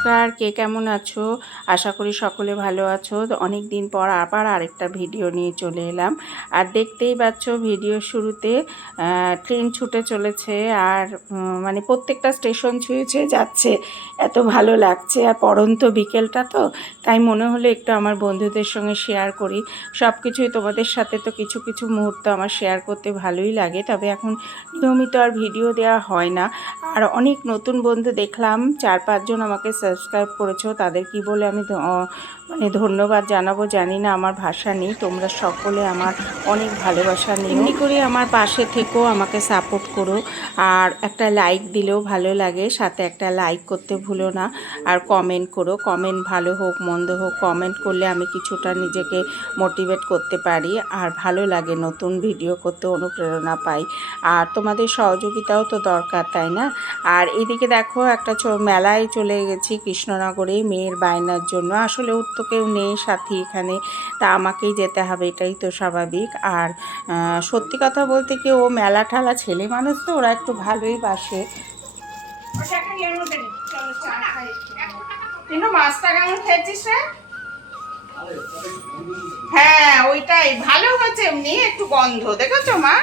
নমস্কার, কে কেমন আছো? আশা করি সকলে ভালো আছো। তো অনেক দিন পর আবার আরেকটা ভিডিও নিয়ে চলে এলাম। আর দেখতেই পাচ্ছ ভিডিওর শুরুতে ট্রেন ছুটে চলেছে আর মানে প্রত্যেকটা স্টেশন ছুঁয়ে ছুঁয়ে যাচ্ছে। এত ভালো লাগছে আর পড়ন্ত বিকেলটা তো, তাই মনে হলো একটু আমার বন্ধুদের সঙ্গে শেয়ার করি। সব কিছুই তোমাদের সাথে তো কিছু কিছু মুহূর্ত আমার শেয়ার করতে ভালোই লাগে, তবে এখন নিয়মিত আর ভিডিও দেওয়া হয় না। আর অনেক নতুন বন্ধু দেখলাম, 4-5 জন আমাকে সাবস্ক্রাইব করেছো, তাদের কি বলে আমি মানে ধন্যবাদ জানাবো জানি না, আমার ভাষা নেই। তোমরা সকলে আমার অনেক ভালোবাসা নিও, এমনি করে আমার পাশে থেকেও আমাকে সাপোর্ট করো। আর একটা লাইক দিলেও ভালো লাগে, সাথে একটা লাইক করতে ভুলো না। আর কমেন্ট করো, কমেন্ট ভালো হোক মন্দ হোক, কমেন্ট করলে আমি কিছুটা নিজেকে মোটিভেট করতে পারি আর ভালো লাগে, নতুন ভিডিও করতে অনুপ্রেরণা পাই। আর তোমাদের সহযোগিতাও তো দরকার, তাই না? আর এদিকে দেখো একটা মেলায় চলে গেছি কৃষ্ণনগরে মেয়ের বায়নার জন্য। আসলে ওর তো কেউ নেই সাথী এখানে, তা আমাকেই যেতে হবে, এটাই তো স্বাভাবিক। আর সত্যি কথা বলতে কি, ও মেলা ঠালা ছেলে মানুষ তো, ওরা একটু ভালোই বাসে। মাছটা কেমন খেয়েছিস রে? হ্যাঁ ওইটাই ভালো হয়েছে, এমনি একটু গন্ধ দেখেছো মা।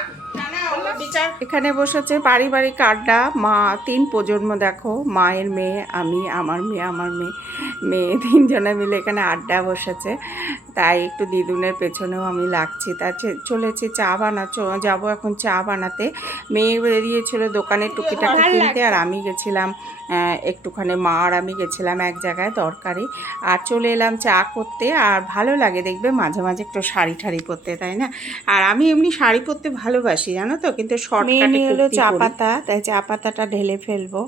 এখানে বসেছে পারিবারিক আড্ডা, মা 3 প্রজন্ম দেখো, মায়ের মেয়ে, আমি, আমার মেয়ে, আমার মেয়ে 3 জনে মিলে এখানে আড্ডা বসেছে। তাই একটু দিদুনের পেছনেও আমি লাগছি। তা চলেছি চা যাবো এখন চা বানাতে। মেয়ে বেরিয়েছিল দোকানে টুকিটাকি কিনতে, আর আমি গেছিলাম একটুখানি, মা আর আমি গেছিলাম এক জায়গায় দরকারি। আর চলে এলাম চা করতে। আর ভালো লাগে দেখবে মাঝে মাঝে একটু শাড়ি ঠাড়ি পরতে, তাই না? আর আমি এমনি শাড়ি পরতে ভালোবাসি জানো তো, কিন্তু শর্টকাটে হলো চা পাতা, তাই চা পাতাটা ঢেলে ফেলবো।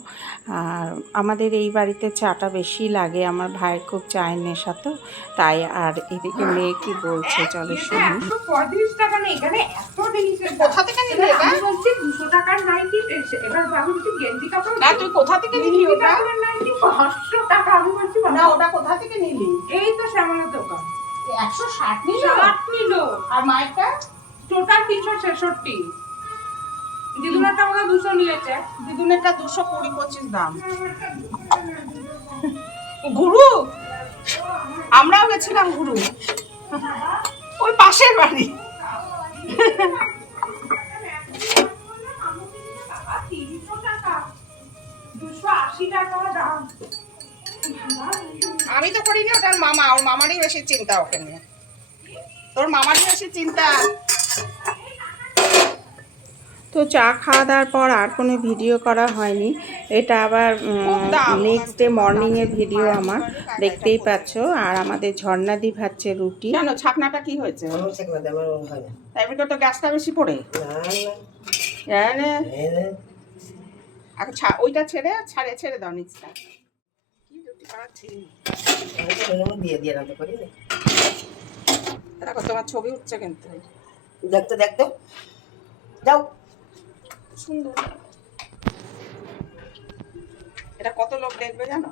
আর আমাদের এই বাড়িতে চাটা বেশি লাগে, আমার ভাইয়ের খুব চায়ের নেশা তো, তাই। আর এদিকে মেয়ে কি বলছে চলো শুনি। 35 টাকা নেই এখানে, এত জিনিস কোথা থেকে নিলি এটা? আমি বলছি 200 টাকার নাইটি, এবার আমি বলছি গেঞ্জি কাপড়। না তুই কোথা থেকে নিলি ওটা? নাইটি 500 টাকা। আমি বলছি না ওটা কোথা থেকে নিলি? এই তো শ্যামলার দোকান। 160 নিল? 60 নিল। আর মাইকটা টোটাল 366। দিদুনেরটা মনে 200 নিয়েছে। দিদুনেরটা 220-25 দাম। গুরু, আমরাও গেছিলাম গুরু, ওই পাশের বাড়ি। আমি তো করিনি, ওটার মামা, ওর মামারই বেশি চিন্তা ওকে নিয়ে, তোর মামারই বেশি চিন্তা। তো চা খাওয়া দাওয়ার পর আর কোনো ভিডিও করা হয়নি। এটা আবার নেক্সট ডে মর্নিংয়ের ভিডিও আমার, দেখতেই পাচ্ছ। আর আমাদের ঝর্ণাদি ভাজছে রুটি। জানো ছাকনাটা কি হয়েছে? তাই তো গ্যাসটা বেশি পড়ে ওইটা ছেড়ে ছেড়ে দাও নিচটা। কি রুটি পাচ্ছি দেখো, তোমার ছবি উঠছে কিন্তু, দেখতে দেখতে যাও। সুন্দর। এটা কত লোক দেখবে জানো?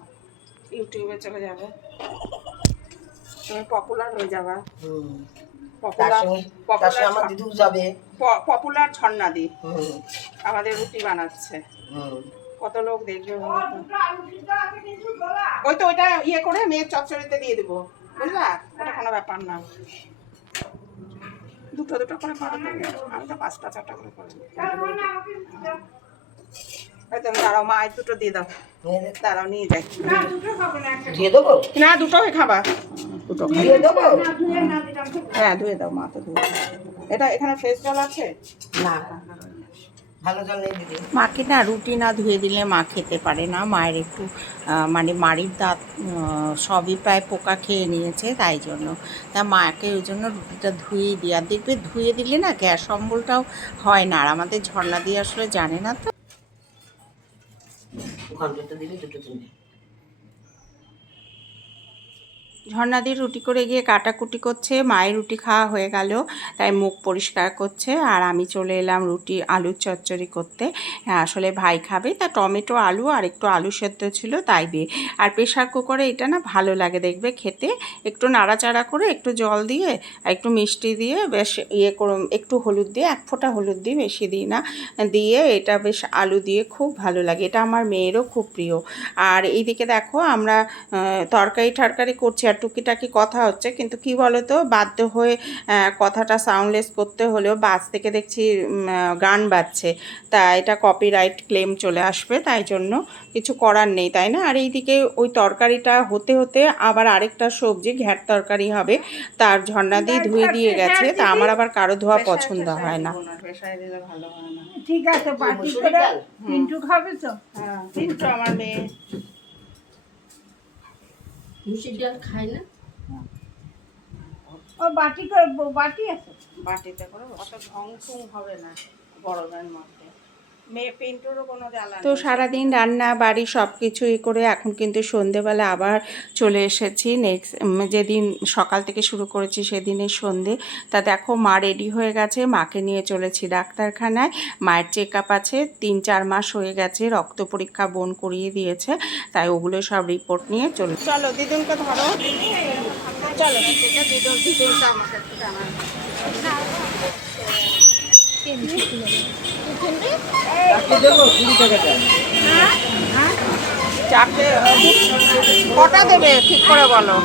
ইউটিউবে চলে যাবে, তুমি পপুলার হয়ে যাবা। পপুলার ঝর্ণাদি আমাদের রুটি বানাচ্ছে, কত লোক দেখবে। ওই তো ওইটা ইয়ে করে মেয়ের চচ্চড়িতে দিয়ে দেবো, বুঝলা? ওটা কোনো ব্যাপার না। দুটো দুটো করে করো তুমি, আমি তো 5টা-4টা করে করবো। দাঁড়াও মা, দুটো দিয়ে দাও, দাঁড়াও নিয়ে যাই। না দুটোই খাবা, দুটো হ্যাঁ ধুয়ে দাও, মা তো ধুয়ে। এটা এখানে ফ্রেশ জল আছে না? ভালো জল নেই দিদি। মাকে না রুটি না ধুয়ে দিলে মা খেতে পারে না। মায়ের একটু মানে মাড়ির দাঁত সবই প্রায় পোকা খেয়ে নিয়েছে, তাই জন্য। তা মাকে ওই জন্য রুটিটা ধুয়েই দিই। আর দেখবে ধুয়ে দিলে না গ্যাস অম্বলটাও হয় না। আর আমাদের ঝর্ণা দিয়ে আসলে জানে না তো। ঘন্টাটা দিলে দুটো তিনটে। ঝর্ণাদির রুটি করে গিয়ে কাটাকুটি করছে, মায়ের রুটি খাওয়া হয়ে গেল তাই মুখ পরিষ্কার করছে, আর আমি চলে এলাম রুটি আলুর চচ্চড়ি করতে। হ্যাঁ, আসলে ভাই খাবে তা টমেটো আলু আর একটু আলু সেদ্ধ ছিল তাই দিয়ে। আর প্রেশার কুকারে এটা না ভালো লাগে দেখবে খেতে, একটু নাড়াচাড়া করে একটু জল দিয়ে একটু মিষ্টি দিয়ে বেশ ইয়ে করুন, একটু হলুদ দিয়ে, 1 ফোঁটা হলুদ দিয়ে, বেশি দিই না, দিয়ে এটা বেশ আলু দিয়ে খুব ভালো লাগে। এটা আমার মেয়েরও খুব প্রিয়। আর এইদিকে দেখো আমরা তরকারি করছি আর টুকিটাকি কথা হচ্ছে, কিন্তু কি বলো তো, বাধ্য হয়ে কথাটা সাউন্ডলেস করতে হলেও বাস থেকে দেখছি গান বাজছে, তা এটা কপিরাইট ক্লেম চলে আসবে, তাই জন্য কিছু করার নেই, তাই না? আর এইদিকে ওই তরকারিটা হতে হতে আবার আরেকটা সবজি ঘ্যাট তরকারি হবে, তার ঝর্ণা দিয়ে ধুয়ে দিয়ে গেছে, তা আমার আবার কারো ধোয়া পছন্দ হয় না। দিলে ভালো হয় না। ঠিক আছে, বাটি করে পিন্টু খাবে তো? হ্যাঁ, পিন্টু আমার মেয়ে মুসুর ডাল খায় না। ও বাটি করে, বাটি আছে বাটিতে করে, অত ঢং ঢং হবে না গরমের মধ্যে। মেয়ে পিন্টুরও কোনো জ্বালা নেই। তো সারাদিন রান্না বাড়ি সব কিছুই করে এখন কিন্তু সন্ধেবেলা আবার চলে এসেছি। নেক্সট যেদিন সকাল থেকে শুরু করেছি সেদিনের সন্ধে। তা দেখো মা রেডি হয়ে গেছে, মাকে নিয়ে চলেছি ডাক্তারখানায়। মায়ের চেক আপ আছে, 3-4 মাস হয়ে গেছে, রক্ত পরীক্ষা বোন করিয়ে দিয়েছে, তাই ওগুলো সব রিপোর্ট নিয়ে চলো দিদুনকে ধরো, চলো দিদুনটা আমাকে একটু জানান। চারটে কটা দেবে ঠিক করে বলো,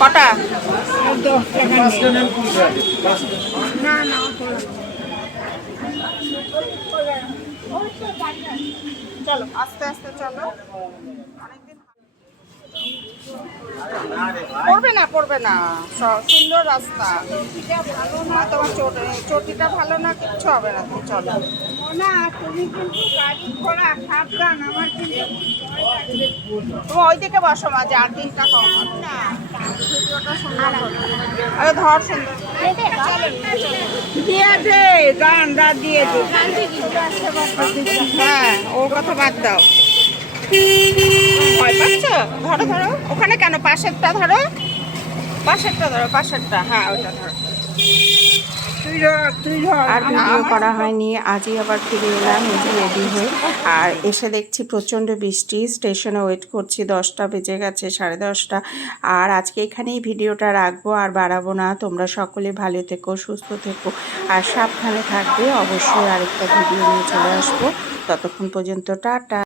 কটা? না না, চলো আস্তে আস্তে চলো, পড়বে না সুন্দর রাস্তা। তোমার চটিটা ভালো না, কিচ্ছু হবে না, তুমি চলো। না তুমি কিন্তু গাড়ি ঘোড়া সাবধান, আমার কিন্তু তুমি ওইদিকে বসো মা, 4-3টা কম না, ভিডিওটা সুন্দর হবে। আরে ধর সুন্দর দিয়ে দে, গান দিয়ে দে। হ্যাঁ, ওর কথা বাদ দাও। ভয় পাচ্ছ? ধরো ধরো, ওখানে কেন, পাশেরটা ধরো, পাশেরটা, হ্যাঁ ওটা ধরো। আর ভিডিও করা হয়নি, আজই আবার ফিরে এলাম এই যে রেডি হয়ে। আর এসে দেখছি প্রচণ্ড বৃষ্টি, স্টেশনে ওয়েট করছি, 10টা বেজে গেছে, 10:30। আর আজকে এখানেই ভিডিওটা রাখবো, আর বাড়াবো না। তোমরা সকলে ভালো থেকো, সুস্থ থেকো আর সাবধানে থাকবে। অবশ্যই আরেকটা ভিডিও নিয়ে চলে আসবো, ততক্ষণ পর্যন্ত টাটা।